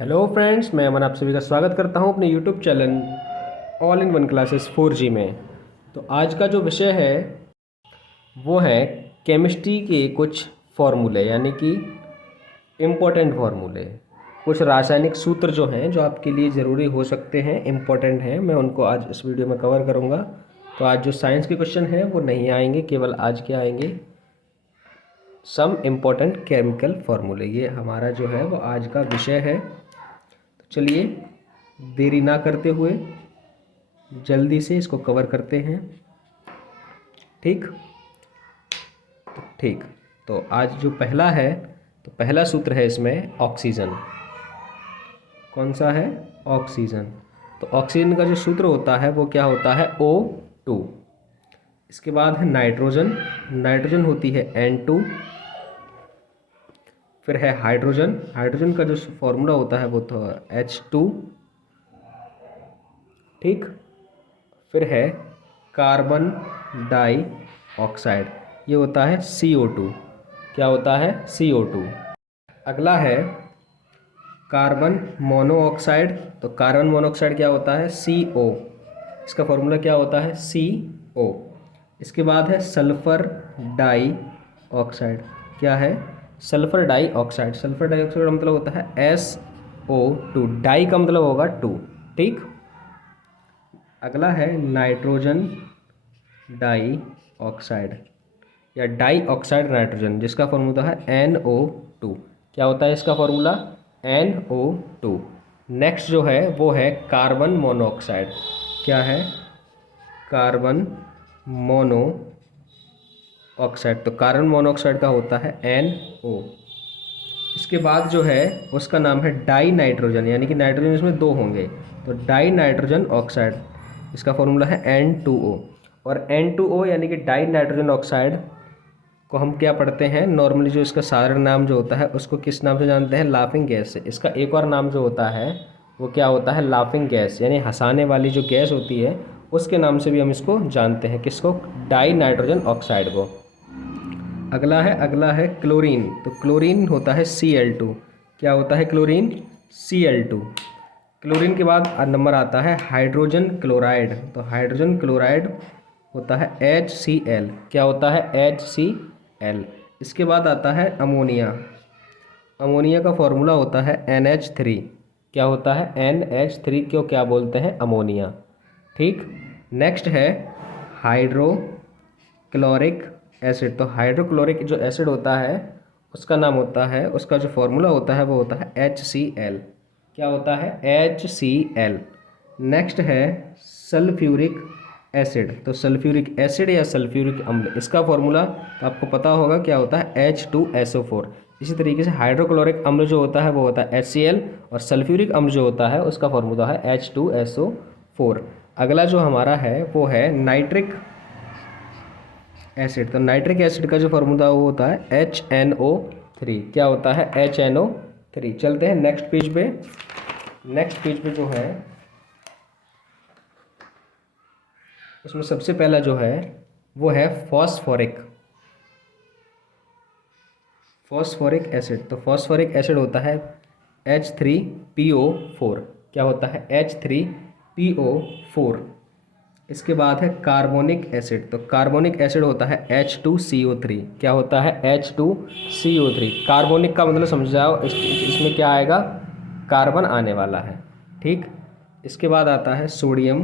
Hello friends, मैं अमन आप सभी का स्वागत करता हूं अपने YouTube channel all in one classes 4G में। तो आज का जो विषय है वो है केमिस्ट्री के कुछ फार्मूले, यानी कि इम्पोर्टेंट फार्मूले। कुछ रासायनिक सूत्र जो हैं जो आपके लिए ज़रूरी हो सकते हैं, इम्पोर्टेंट हैं, मैं उनको आज इस वीडियो में कवर करूँगा। तो आज जो साइंस के क्वेश्चन हैं वो नहीं आएंगे, केवल आज के आएंगे सम इम्पोर्टेंट केमिकल फार्मूले। ये हमारा जो है वो आज का विषय है। तो चलिए देरी ना करते हुए जल्दी से इसको कवर करते हैं। ठीक ठीक। तो आज जो पहला है, तो पहला सूत्र है इसमें ऑक्सीजन। कौन सा है? ऑक्सीजन। तो ऑक्सीजन का जो सूत्र होता है वो क्या होता है? O2। इसके बाद है नाइट्रोजन। नाइट्रोजन होती है N2। फिर है हाइड्रोजन। हाइड्रोजन का जो फॉर्मूला होता है वो तो H2। ठीक। फिर है कार्बन डाई ऑक्साइड, ये होता है CO2। क्या होता है? CO2। अगला है कार्बन मोनोऑक्साइड। तो कार्बन मोनोऑक्साइड क्या होता है? CO। इसका फॉर्मूला क्या होता है? CO। इसके बाद है सल्फर डाई ऑक्साइड। क्या है? Sulphur dioxide. Sulphur dioxide का मतलब होता है SO2। डाई का मतलब होगा 2। ठीक। अगला है नाइट्रोजन डाई ऑक्साइड या डाई ऑक्साइड नाइट्रोजन, जिसका फॉर्मूला है NO2। क्या होता है इसका फॉर्मूला? NO2। नेक्स्ट जो है वो है कार्बन मोनोऑक्साइड। क्या है? Carbon mono oxide. तो कार्बन मोनोऑक्साइड का होता है NO। इसके बाद जो है उसका नाम है डाई नाइट्रोजन, यानी कि नाइट्रोजन इसमें 2 होंगे, तो डाई नाइट्रोजन ऑक्साइड। इसका फॉर्मूला है N2O। और N2O यानी कि डाई नाइट्रोजन ऑक्साइड को हम क्या पढ़ते हैं नॉर्मली? जो इसका साधारण नाम जो होता है उसको किस नाम से जानते हैं? लाफिंग गैस से। इसका एक और नाम जो होता है वो क्या होता है? लाफिंग गैस, यानी हंसाने वाली जो गैस होती है उसके नाम से भी हम इसको जानते हैं। किसको? डाई नाइट्रोजन ऑक्साइड को। अगला है क्लोरीन। तो क्लोरीन होता है Cl2। क्या होता है क्लोरीन? Cl2। क्लोरीन के बाद नंबर आता है हाइड्रोजन क्लोराइड। तो हाइड्रोजन क्लोराइड होता है HCl। क्या होता है? HCl। इसके बाद आता है अमोनिया। अमोनिया का फॉर्मूला होता है NH3। क्या होता है? NH3 क्यों क्या बोलते हैं? अमोनिया। ठीक। नेक्स्ट है हाइड्रोक्लोरिक एसिड। तो हाइड्रोक्लोरिक जो एसिड होता है उसका नाम होता है, उसका जो फॉर्मूला होता है वो होता है HCl। क्या होता है? HCl। नेक्स्ट है सल्फ्यूरिक एसिड। तो सल्फ्यूरिक एसिड या सल्फ्यूरिक अम्ल, इसका फॉर्मूला तो आपको पता होगा क्या होता है? H2SO4। इसी तरीके से हाइड्रोक्लोरिक अम्ल जो होता है वो होता है HCl, और सल्फ्यूरिक अम्ल जो होता है उसका फॉर्मूला है H2SO4। अगला जो हमारा है वो है नाइट्रिक एसिड। तो नाइट्रिक एसिड का जो फॉर्मूला वो होता है HNO3। क्या होता है? HNO3। चलते हैं नेक्स्ट पेज पे। नेक्स्ट पेज पे जो है उसमें सबसे पहला जो है वो है फॉस्फोरिक एसिड। तो फॉस्फोरिक एसिड होता है H3PO4। क्या होता है? H3PO4। इसके बाद है कार्बोनिक एसिड। तो कार्बोनिक एसिड होता है H2CO3। क्या होता है? H2CO3। कार्बोनिक का मतलब समझ जाओ, इसमें क्या आएगा? कार्बन आने वाला है। ठीक। इसके बाद आता है सोडियम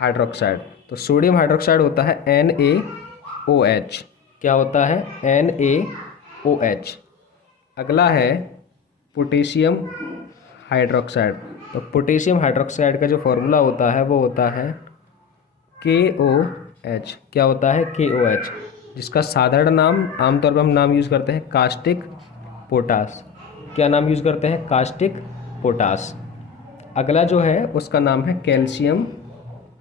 हाइड्रोक्साइड। तो सोडियम हाइड्रोक्साइड होता है NaOH। क्या होता है? NaOH। अगला है पोटेशियम हाइड्रोक्साइड। तो पोटेशियम हाइड्रोक्साइड का जो फॉर्मूला होता है वो होता है KOH। क्या होता है? KOH, जिसका साधारण नाम आमतौर पर हम नाम यूज़ करते हैं कास्टिक पोटास। क्या नाम यूज़ करते हैं? Caustic potash. अगला जो है उसका नाम है कैल्शियम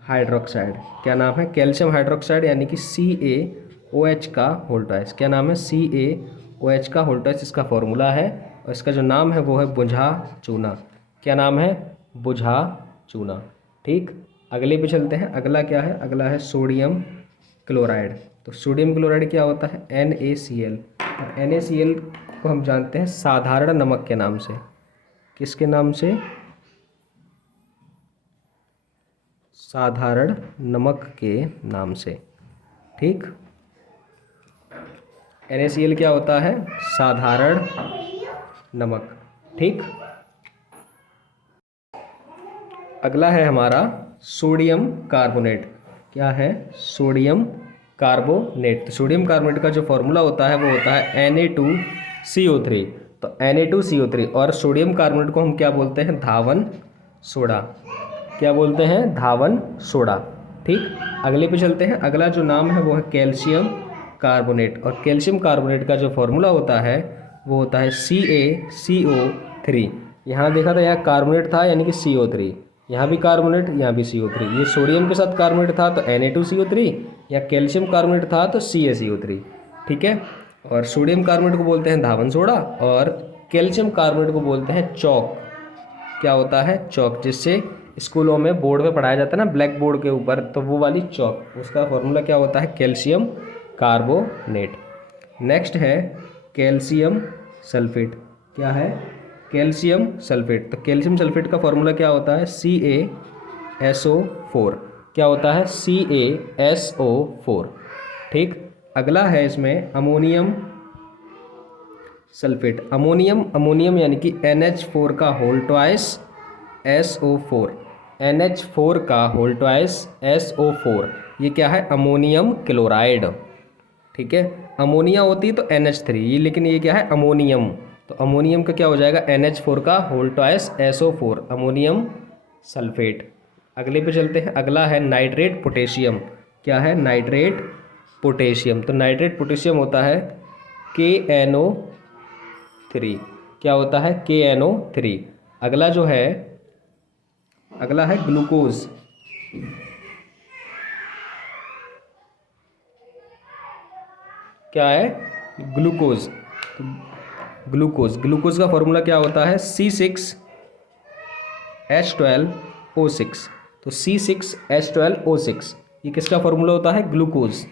हाइड्रोक्साइड। क्या नाम है? कैल्शियम हाइड्रोक्साइड, यानी कि CaOH का होल ट्वाइस। क्या नाम है? CaOH का होल ट्वाइस इसका फॉर्मूला है, और इसका जो नाम है वो है बुझा चूना। क्या नाम है? बुझा चूना। ठीक। अगले पे चलते हैं। अगला क्या है? अगला है सोडियम क्लोराइड। तो सोडियम क्लोराइड क्या होता है? NaCl। और NaCl को हम जानते हैं साधारण नमक के नाम से। किसके नाम से? साधारण नमक के नाम से। ठीक, NaCl क्या होता है? साधारण नमक। ठीक, अगला है हमारा सोडियम कार्बोनेट। क्या है? Sodium carbonate. तो सोडियम कार्बोनेट का जो फॉर्मूला होता है वो होता है Na2CO3। तो Na2CO3 और सोडियम कार्बोनेट को हम क्या बोलते हैं? धावन सोडा। क्या बोलते हैं? धावन सोडा। ठीक, अगले पे चलते हैं। अगला जो नाम है वो है कैल्शियम कार्बोनेट। और कैल्शियम कार्बोनेट का जो फॉर्मूला होता है वो होता है CaCO3। यहाँ देखा था, यहाँ कार्बोनेट था यानी कि CO3, यहाँ भी कार्बोनेट, यहाँ भी CO3। ये सोडियम के साथ कार्बोनेट था तो Na2CO3, या कैल्शियम कार्बोनेट था तो CaCO3। ठीक है, और सोडियम कार्बोनेट को बोलते हैं धावन सोडा और कैल्शियम कार्बोनेट को बोलते हैं चौक। क्या होता है? चौक। जिससे स्कूलों में बोर्ड पे पढ़ाया जाता है ना, ब्लैक बोर्ड के ऊपर, तो वो वाली चौक, उसका फॉर्मूला क्या होता है? Calcium carbonate. नेक्स्ट है कैल्शियम सल्फेट। क्या है? Calcium sulphate. तो कैल्शियम सल्फेट का फॉर्मूला क्या होता है? CaSO4। क्या होता है? CaSO4। ठीक, अगला है इसमें अमोनियम सल्फेट। अमोनियम यानी कि NH4 का होल ट्वाइस SO4। NH4 का होल ट्वाइस SO4, ये क्या है? Ammonium chloride. ठीक है, अमोनिया होती तो NH3, ये लेकिन ये क्या है? अमोनियम। तो अमोनियम का क्या हो जाएगा? NH4 का whole twice SO4, ammonium sulphate. अगले पे चलते हैं। अगला है नाइट्रेट पोटेशियम। क्या है? Nitrate potassium. तो नाइट्रेट पोटेशियम होता है KNO3। क्या होता है? KNO3। अगला जो है, अगला है ग्लूकोज। क्या है? ग्लूकोज। ग्लूकोज का फॉर्मूला क्या होता है? C6H12O6। तो C6H12O6 ये किसका फॉर्मूला होता है? ग्लूकोज।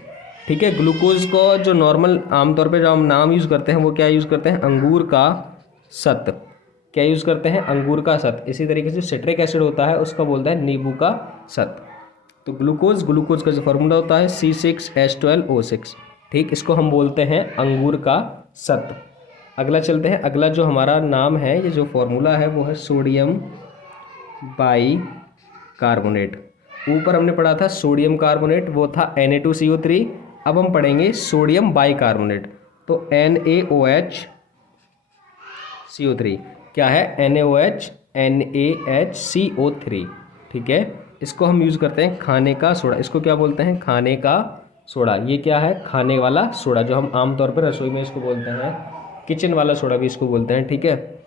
ठीक है, ग्लूकोज को जो नॉर्मल आमतौर पे जो हम नाम यूज़ करते हैं वो क्या यूज़ करते हैं? अंगूर का सत। क्या यूज़ करते हैं? अंगूर का सत। इसी तरीके से सिट्रिक एसिड होता है उसका बोलता है नींबू का सत। तो ग्लूकोज का जो फॉर्मूला होता है C6H12O6। ठीक, इसको हम बोलते हैं अंगूर का सत। अगला चलते हैं। अगला जो हमारा नाम है, ये जो फॉर्मूला है वो है सोडियम बाई कार्बोनेट। ऊपर हमने पढ़ा था सोडियम कार्बोनेट, वो था Na2CO3। अब हम पढ़ेंगे सोडियम बाई कार्बोनेट। तो NaOHCO3। क्या है? NaOHCO3। ठीक है, इसको हम यूज़ करते हैं खाने का सोडा। इसको क्या बोलते हैं? खाने का सोडा। ये क्या है? खाने वाला सोडा, जो हम आमतौर पर रसोई में इसको बोलते हैं किचन वाला सोडा भी इसको बोलते हैं। ठीक है,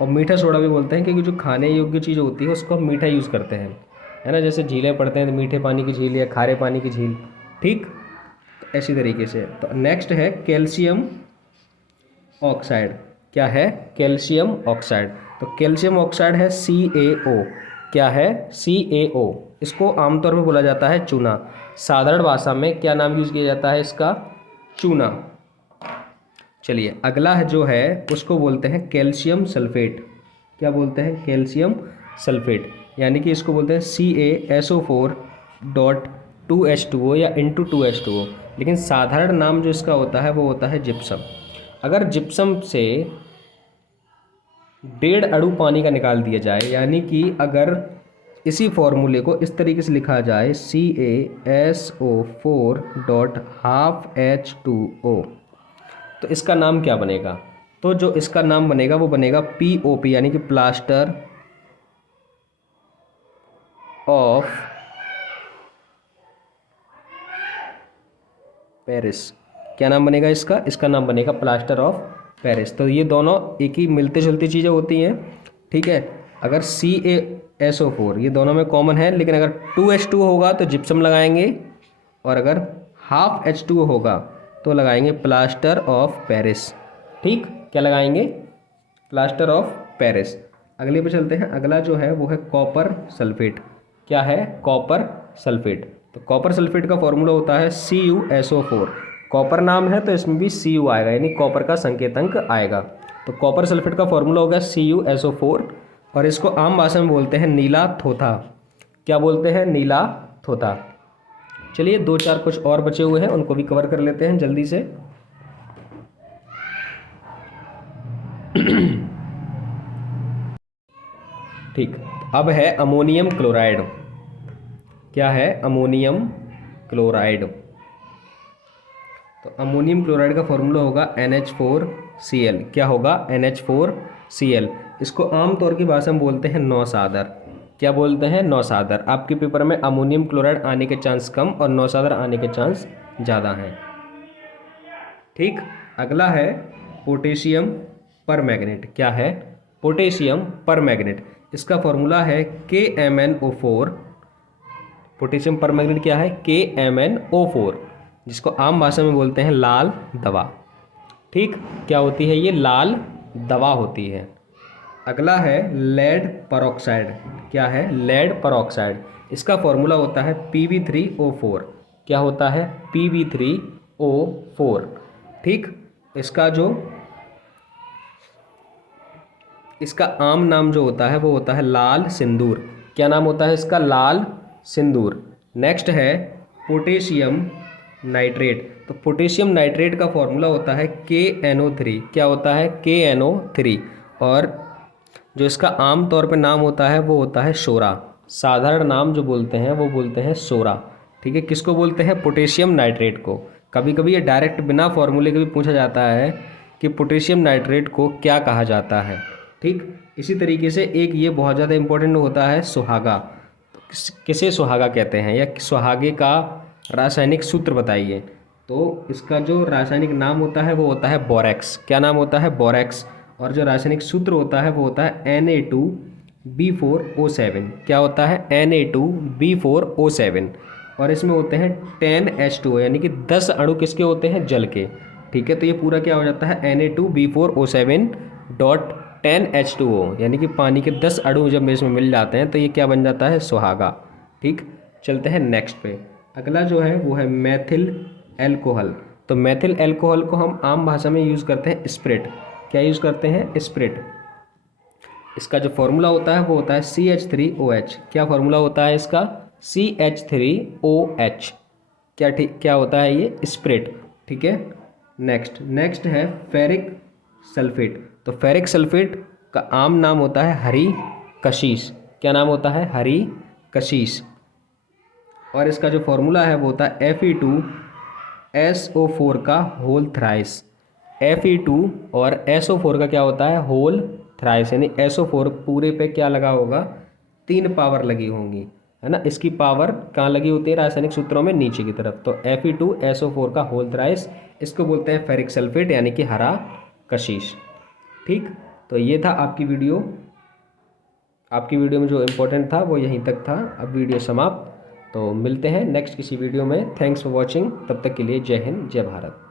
और मीठा सोडा भी बोलते हैं, क्योंकि जो खाने योग्य चीज़ होती है उसको हम मीठा यूज़ करते हैं, है ना। जैसे झीलें पढ़ते हैं तो मीठे पानी की झील या खारे पानी की झील। ठीक, तो ऐसी तरीके से। तो नेक्स्ट है कैल्शियम ऑक्साइड। क्या है? Calcium oxide. तो कैल्शियम ऑक्साइड है CaO। क्या है? CaO। इसको आमतौर पर बोला जाता है चूना। साधारण भाषा में क्या नाम यूज़ किया जाता है इसका? चूना। चलिए, अगला है जो है उसको बोलते हैं कैल्शियम सल्फेट। क्या बोलते हैं? कैल्शियम सल्फेट, यानी कि इसको बोलते हैं CaSO4.2H2O या *2H2O। लेकिन साधारण नाम जो इसका होता है वो होता है जिप्सम। अगर जिप्सम से 1.5 अणु पानी का निकाल दिया जाए, यानी कि अगर इसी फॉर्मूले को इस तरीके से लिखा जाए CaSO4.12H2O, तो इसका नाम क्या बनेगा? तो जो इसका नाम बनेगा वो बनेगा POP, यानी कि प्लास्टर ऑफ पेरिस। क्या नाम बनेगा इसका? इसका नाम बनेगा प्लास्टर ऑफ पेरिस। तो ये दोनों एक ही मिलते जुलती चीज़ें होती हैं। ठीक है, अगर CaSO4 ये दोनों में कॉमन है, लेकिन अगर 2H2O होगा तो जिप्सम लगाएंगे, और अगर हाफ H2O होगा तो लगाएंगे प्लास्टर ऑफ पेरिस। ठीक, क्या लगाएंगे? Plaster of Paris. अगले पे चलते हैं। अगला जो है वो है कॉपर सल्फेट। क्या है? Copper sulphate. तो कॉपर सल्फेट का फॉर्मूला होता है CuSO4। कॉपर नाम है तो इसमें भी Cu आएगा, यानी कॉपर का संकेतांक आएगा। तो कॉपर सल्फेट का फॉर्मूला होगा CuSO4 और इसको आम भाषा में बोलते हैं नीला थोथा। क्या बोलते हैं? नीला थोथा। चलिए 2-4 कुछ और बचे हुए हैं, उनको भी कवर कर लेते हैं जल्दी से। ठीक, अब है अमोनियम क्लोराइड। क्या है? Ammonium chloride. तो अमोनियम क्लोराइड का फॉर्मूला होगा NH4Cl। क्या होगा? NH4Cl। इसको आमतौर की भाषा में बोलते हैं नौसादर। क्या बोलते हैं? नौसादर। आपके पेपर में अमोनियम क्लोराइड आने के चांस कम और नौसादर आने के चांस ज़्यादा हैं। ठीक, अगला है पोटेशियम परमैंगनेट। क्या है? Potassium permanganate. इसका फॉर्मूला है KMnO4। पोटेशियम परमैंगनेट क्या है? KMnO4, जिसको आम भाषा में बोलते हैं लाल दवा। ठीक, क्या होती है ये? लाल दवा होती है। अगला है लेड परऑक्साइड। क्या है? Lead peroxide. इसका फॉर्मूला होता है Pb3O4। क्या होता है? Pb3O4। ठीक, इसका आम नाम जो होता है वो होता है लाल सिंदूर। क्या नाम होता है इसका? लाल सिंदूर। नेक्स्ट है पोटेशियम नाइट्रेट। तो पोटेशियम नाइट्रेट का फॉर्मूला होता है KNO3। क्या होता है? KNO3। और जो इसका आम तौर पे नाम होता है वो होता है सोरा। साधारण नाम जो बोलते हैं वो बोलते हैं सोरा। ठीक है, किसको बोलते हैं? पोटेशियम नाइट्रेट को। कभी कभी ये डायरेक्ट बिना फॉर्मूले के भी पूछा जाता है कि पोटेशियम नाइट्रेट को क्या कहा जाता है। ठीक, इसी तरीके से एक ये बहुत ज़्यादा इंपॉर्टेंट होता है सुहागा। तो किसे सुहागा कहते हैं, या सुहागे का रासायनिक सूत्र बताइए। तो इसका जो रासायनिक नाम होता है वो होता है बोरेक्स। क्या नाम होता है? बोरेक्स। और जो रासायनिक सूत्र होता है वो होता है Na2B4O7। क्या होता है? Na2B4O7। और इसमें होते हैं 10H2O, यानी कि 10 अणु किसके होते हैं? जल के। ठीक है, तो ये पूरा क्या हो जाता है? Na2B4O7 डॉट 10H2O, यानी कि पानी के 10 अणु जब इसमें मिल जाते हैं तो ये क्या बन जाता है? सुहागा। ठीक, चलते हैं नेक्स्ट पे। अगला जो है वो है मैथिल एल्कोहल। तो मैथिल एल्कोहल को हम आम भाषा में यूज़ करते हैं स्प्रिट। क्या यूज़ करते हैं? स्प्रिट। इसका जो फॉर्मूला होता है वो होता है CH3OH। क्या फॉर्मूला होता है इसका? CH3OH। क्या होता है ये? स्प्रिट। ठीक है, नेक्स्ट है फेरिक सल्फेट। तो फेरिक सल्फेट का आम नाम होता है हरी कशीस। क्या नाम होता है? हरी कशीस। और इसका जो फॉर्मूला है वो होता है Fe2SO4 का होल थ्राइस। Fe2 और SO4 का क्या होता है? होल थ्राइस, यानी SO4 पूरे पे क्या लगा होगा? 3 पावर लगी होंगी, है ना। इसकी पावर कहाँ लगी होती है रासायनिक सूत्रों में? नीचे की तरफ। तो Fe2SO4 का होल थ्राइस, इसको बोलते हैं फेरिक सल्फेट, यानी कि हरा कशीश। ठीक, तो ये था आपकी वीडियो में जो इम्पोर्टेंट था वो यहीं तक था। अब वीडियो समाप्त। तो मिलते हैं नेक्स्ट किसी वीडियो में। Thanks for watching. तब तक के लिए जय हिंद, जय भारत।